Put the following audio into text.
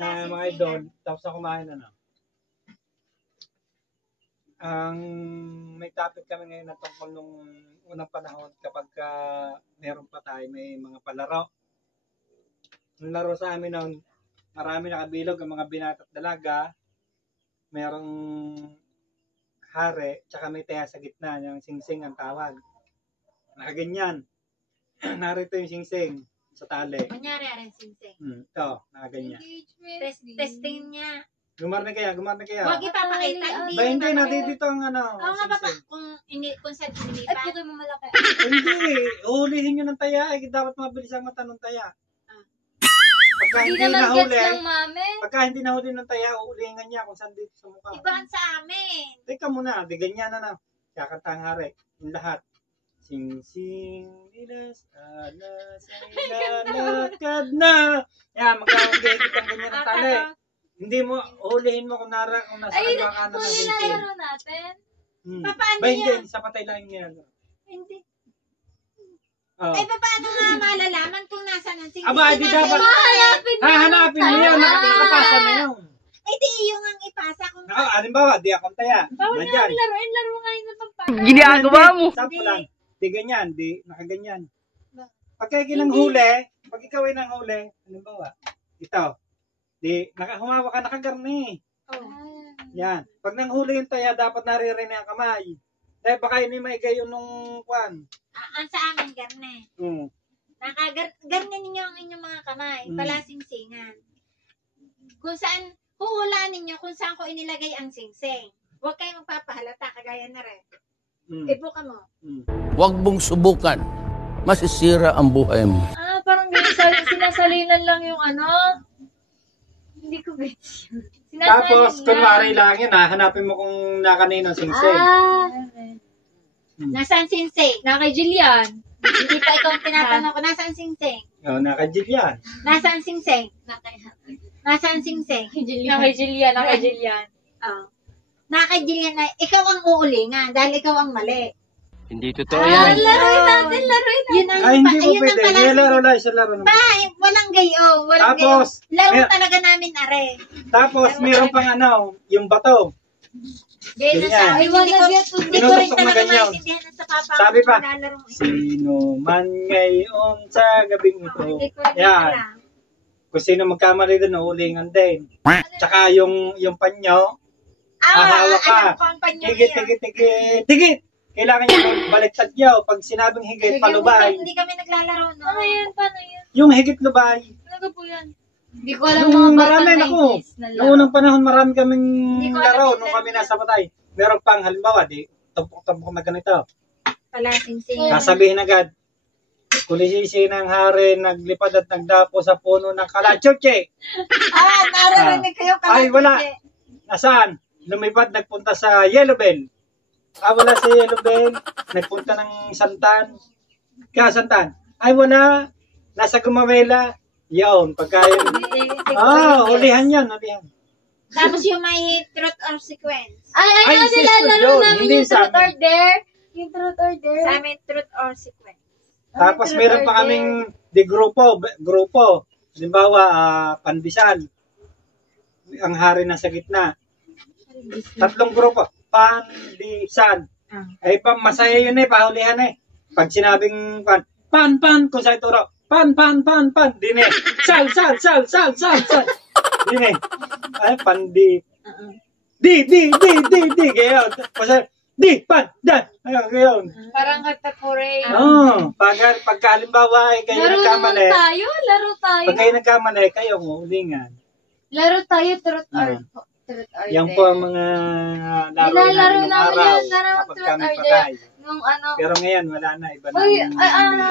mga idol, tapos na kumain na. Ang may topic kami ngayon na tungkol nung unang panahon kapag meron pa tayo, may mga palaro. Yung laro sa amin noon, marami nakabilog ang mga binata't dalaga, merong hari, tsaka may taya sa gitna, yung singsing ang tawag. Nakaganyan. Narito yung singsing sa tali. Kunyari, aring singsing. Ito, nakaganyan. Testing niya. Gumarna kaya. Huwag ipapakita. Hindi, nadidito ang Oo nga papa, singsing. kung saan sinilipan. Ay, puto mo malaki. Hindi, uhulihin nyo ng taya. Dapat mabilis ang mata ng taya. Pagka Hindi hindi naman gets nahuli, ng mami. pagka hindi nahuli ng taya, uulihingan niya kung saan dito sa mukha. Ibaan sa amin. Teka muna, di ganyan na. Kakanta ang hari. Yung lahat. Sing-sing, dinas, alas, ay lalakad na. Yan, magkakagigit ang ganyan ng tali. Hindi mo, ulihin mo kung nasa kaliwa kanan ng Kung sing-sing. nilalaro natin. Paano Ba, hindi, yan? sa patay lang yung nilalaro. Hindi. Oh. Ay, paano nga malalaman kung nasaan ang singsing? Aba, di dapat. Hanapin mo. Hanapin mo yan, nakapasa na yun. Ay, di yung ang ipasa kung... Halimbawa, di akong taya. Bawal nga Nandyan. kami laruin. Laro nga yun ng pampara. Ginagawa mo. Sample lang. Di ganyan, di nakaganyan. Pagka huli, pag ikaw ay nang huli, halimbawa, ito, di, humawa ka nakagarni. Yan. Pag nang huli yung taya, dapat naririnig ang kamay. Dahil baka hindi maigay yun nung kwan. Ang sa amin, garne. Hmm. Garne ninyo ang inyong mga kamay. Palasingsingan. Kung saan, huhulaan ninyo kung saan ko inilagay ang singsing. Huwag kayong magpapahalata, kagaya na rin. Ibuka mo. Huwag mong subukan. Masisira ang buhay mo. Parang sinasalinan lang yung ano. Hindi ko gets yun. Tapos, kunwari lang yun, hanapin mo kung nakanino singsing. Okay. Nasaan singsing? Na kay Jillian. Hindi pa ikaw tinatanong ko, nasaan singsing? O, nakajil yan. Nasaan singsing? Nasaan singsing? Na kay Jillian. Oh. Nakakadilyan na, ikaw ang uulingan dahil ikaw ang mali. Hindi totoo yan. Laruin natin. Yun ang, Ay, hindi mo yun ang pwede. Nilaro lang siya laro naman. walang gayo. Walang Tapos, gayo. Laro talaga namin, are. Tapos, mayroon pang yung bato. Gayo na Ganyan. sa akin. Hindi ko rin Tinutusok na talaga ganyan. maintindihan sa papa. Sabi pa, nilalaro mo. sino man ngayon sa gabing ito. Hindi ko rin Yan. alam. Kung sino magkamali doon, ulingan din. Tsaka yung panyo, hahawak ka. Alam ko ang panyo Higit. Kailangan niya baliktad yaw. Pag sinabing higit, palubay. Hindi kami naglalaro, no? Paano yun? Yung higit lubay. Ano po yan? Hindi ko alam Yung mga marami, batang naku. 90s na Noong unang panahon, marami kaming Hindi ko alam laro yung nung laro kami na. nasa patay. Meron pang halimbawa, tampok na ganito. Palasing-sing. Sasabihin agad, kulisisi ng hari, naglipad at nagdapo sa puno ng kalachoche. Naririnig kayo Ay, wala. Nasaan? Lumipad, nagpunta sa Yellow Bell. Wala sa Yellow Bell. Nagpunta ng Santan. Santan. Ay, wala. Nasa Gumamela. Yun, pagkain. Ulihan yan, ulihan. Tapos yung may truth or sequence. Ay, Ano sister nilalaro yun. namin Hindi yung sa truth or amin. dare? Yung truth or dare? Sa amin, truth or sequence. Tapos meron pa kaming grupo. Halimbawa, pandesal. Ang hari nasa gitna. 3 grupo. Pandesal. Ay, masaya yun pahulihan Pag sinabing pan, kung sa ituro, pan. Dine. Sal. Dine. Ay, pandi. Di. Gayon. Pan, dan. Gayon. Parang katapure. Pagka halimbawa kayo nagkamali. Laro tayo. Pag kayo nagkamali, kayo ulingan. Laro tayo, truth or Yan po ang mga laro nilalaro namin nung namin araw yan, kapag truth kami or patay. nung ano. Pero ngayon, wala na. Iba na. Uy, ano